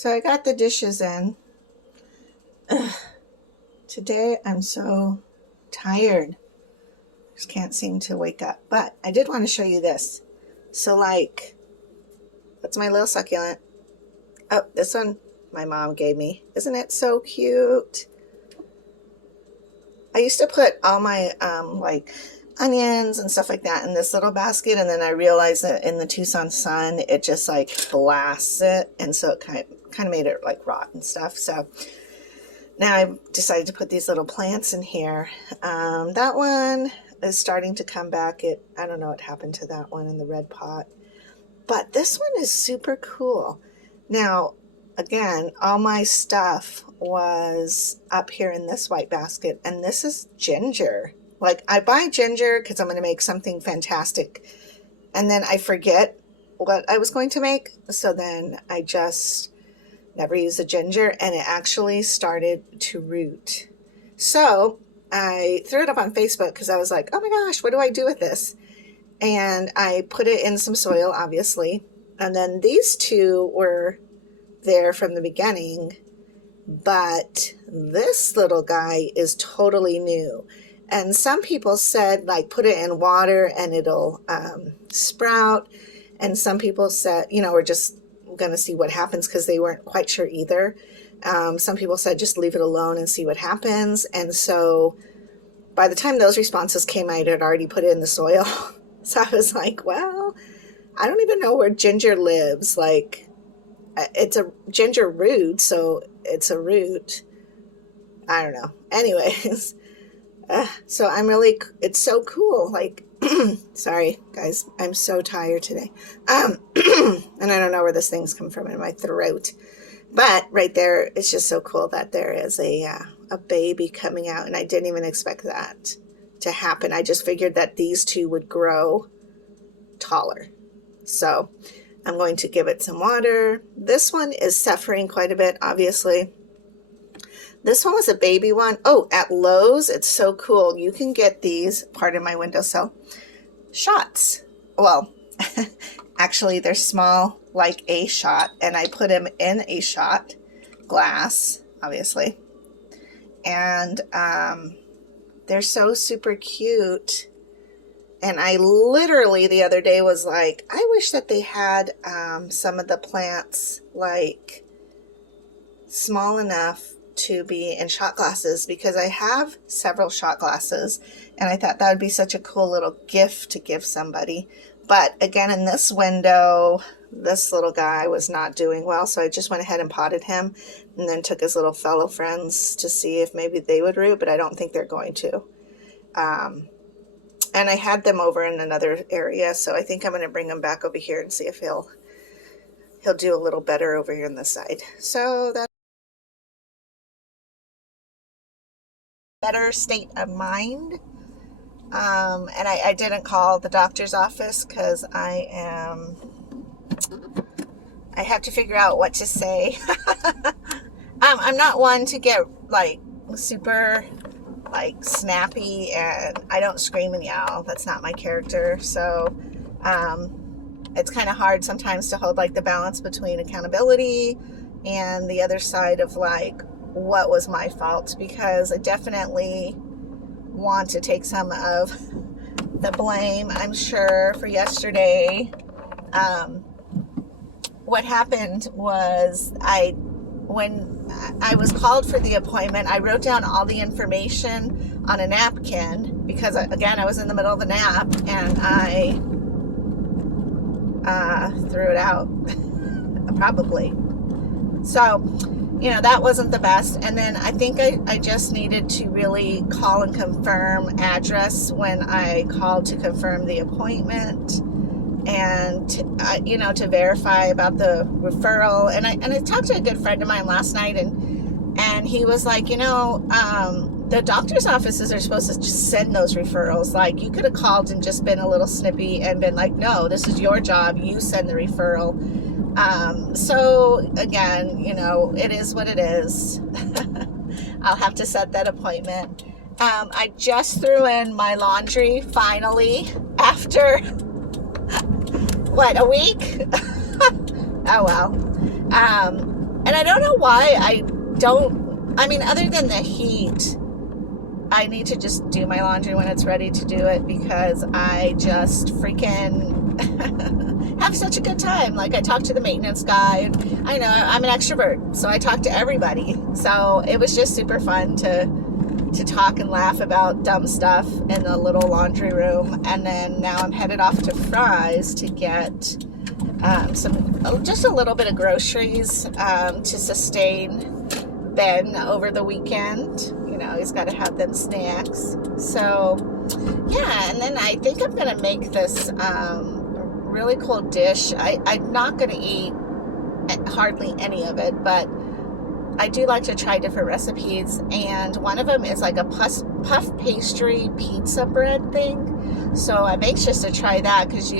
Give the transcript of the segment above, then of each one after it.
So I got the dishes in. Ugh. Today I'm so tired. Just can't seem to wake up. But I did want to show you this. So like, that's my little succulent. Oh, this one my mom gave me. Isn't it so cute? I used to put all my like onions and stuff like that in this little basket, and then I realized that in the Tucson sun it just like blasts it, and so it kind of made it like rot and stuff. So now I've decided to put these little plants in here. That one is starting to come back. I don't know what happened to that one in the red pot, but this one is super cool. Now again, all my stuff was up here in this white basket, and this is ginger. Like, I buy ginger because I'm going to make something fantastic, and then I forget what I was going to make, so then I just never use the ginger, and it actually started to root. So I threw it up on Facebook because I was like, oh my gosh, what do I do with this? And I put it in some soil, obviously, and then these two were there from the beginning, but this little guy is totally new. And some people said, like, put it in water and it'll sprout. And some people said, you know, we're just going to see what happens, because they weren't quite sure either. Some people said, just leave it alone and see what happens. And so by the time those responses came, I had already put it in the soil. So I was like, well, I don't even know where ginger lives. Like, it's a ginger root, so it's a root. I don't know. Anyways, so I'm really, it's so cool. Like, sorry guys, I'm so tired today. And I don't know where this thing's come from in my throat, but right there, it's just so cool that there is a baby coming out, and I didn't even expect that to happen. I just figured that these two would grow taller. So I'm going to give it some water. This one is suffering quite a bit, obviously. This one was a baby one. Oh, at Lowe's, it's so cool. You can get these, pardon my windowsill, shots. Well, actually, they're small, like a shot, and I put them in a shot glass, obviously. And they're so super cute. And I literally the other day was like, I wish that they had some of the plants like small enough to be in shot glasses, because I have several shot glasses, and I thought that would be such a cool little gift to give somebody. But again, in this window, this little guy was not doing well, so I just went ahead and potted him, and then took his little fellow friends to see if maybe they would root, but I don't think they're going to. And I had them over in another area, so I think I'm going to bring him back over here and see if he'll do a little better over here on this side. So that's a better state of mind. And I didn't call the doctor's office because I have to figure out what to say. I'm not one to get like super like snappy, and I don't scream and yell. That's not my character. So it's kind of hard sometimes to hold like the balance between accountability and the other side of like, what was my fault, because I definitely want to take some of the blame, I'm sure, for yesterday. What happened was when I was called for the appointment, I wrote down all the information on a napkin, because again, I was in the middle of the nap, and I threw it out probably. So, you know, that wasn't the best. And then I think I just needed to really call and confirm address when I called to confirm the appointment, and you know, to verify about the referral. And I talked to a good friend of mine last night, and he was like, you know, the doctor's offices are supposed to just send those referrals. Like, you could have called and just been a little snippy and been like, no, this is your job, you send the referral. So again, you know, it is what it is. I'll have to set that appointment. I just threw in my laundry finally after what, a week? Oh well. And I don't know why I mean, other than the heat, I need to just do my laundry when it's ready to do it, because I just freaking have such a good time. Like, I talk to the maintenance guy, and I know I'm an extrovert, so I talk to everybody. So it was just super fun to talk and laugh about dumb stuff in the little laundry room. And then now I'm headed off to Fry's to get just a little bit of groceries to sustain Ben over the weekend. You know, he's got to have them snacks. So yeah, and then I think I'm gonna make this really cool dish. I'm not gonna eat hardly any of it, but I do like to try different recipes, and one of them is like a puff pastry pizza bread thing. So I'm anxious to try that, because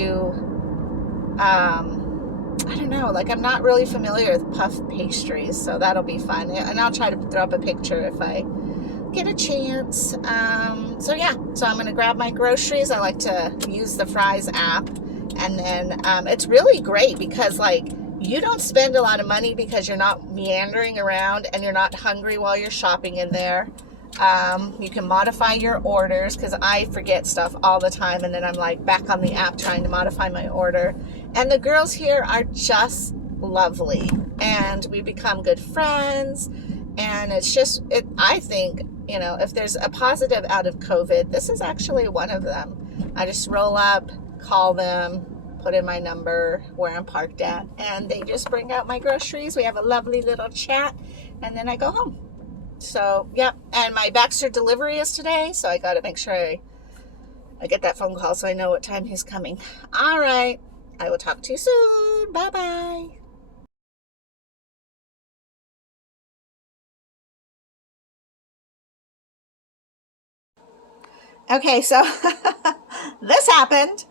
I don't know, like, I'm not really familiar with puff pastries, so that'll be fun. And I'll try to throw up a picture if I get a chance. So yeah, so I'm gonna grab my groceries. I like to use the Fry's app, and then it's really great because, like, you don't spend a lot of money because you're not meandering around and you're not hungry while you're shopping in there. You can modify your orders, because I forget stuff all the time, and then I'm like back on the app trying to modify my order. And the girls here are just lovely, and we become good friends. And it's just, I think, you know, if there's a positive out of COVID, this is actually one of them. I just roll up, call them, put in my number, where I'm parked at, and they just bring out my groceries. We have a lovely little chat, and then I go home. So, yep. And my Baxter delivery is today, so I got to make sure I get that phone call so I know what time he's coming. All right. I will talk to you soon. Bye-bye. Okay, so this happened.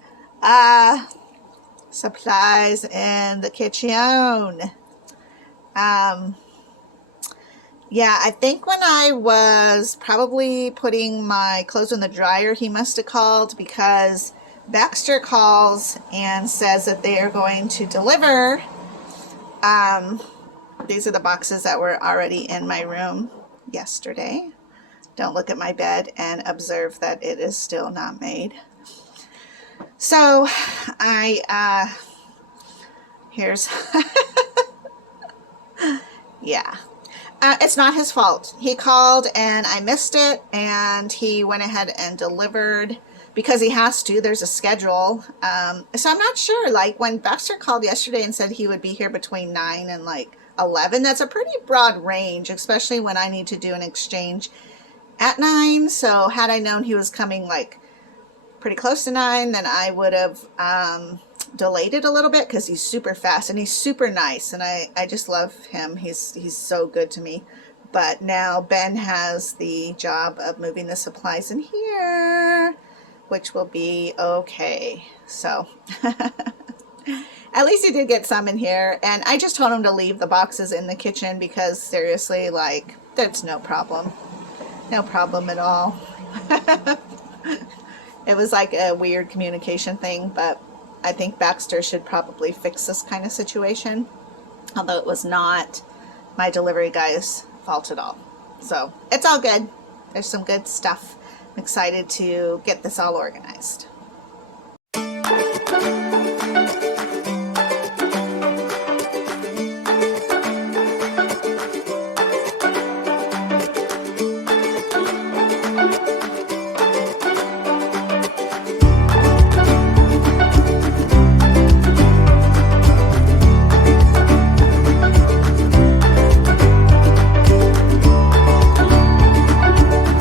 Supplies in the kitchen. Yeah, I think when I was probably putting my clothes in the dryer, he must have called, because Baxter calls and says that they are going to deliver. These are the boxes that were already in my room yesterday. Don't look at my bed and observe that it is still not made. So here's, yeah. It's not his fault. He called and I missed it, and he went ahead and delivered because he has to. There's a schedule. So I'm not sure. Like, when Baxter called yesterday and said he would be here between 9 and like 11, that's a pretty broad range, especially when I need to do an exchange at 9. So had I known he was coming like pretty close to 9, then I would have delayed it a little bit, because he's super fast and he's super nice, and I just love him. He's so good to me. But now Ben has the job of moving the supplies in here, which will be okay. So at least he did get some in here, and I just told him to leave the boxes in the kitchen, because seriously, like, that's no problem at all. It was like a weird communication thing, but I think Baxter should probably fix this kind of situation, although it was not my delivery guy's fault at all. So it's all good. There's some good stuff. I'm excited to get this all organized.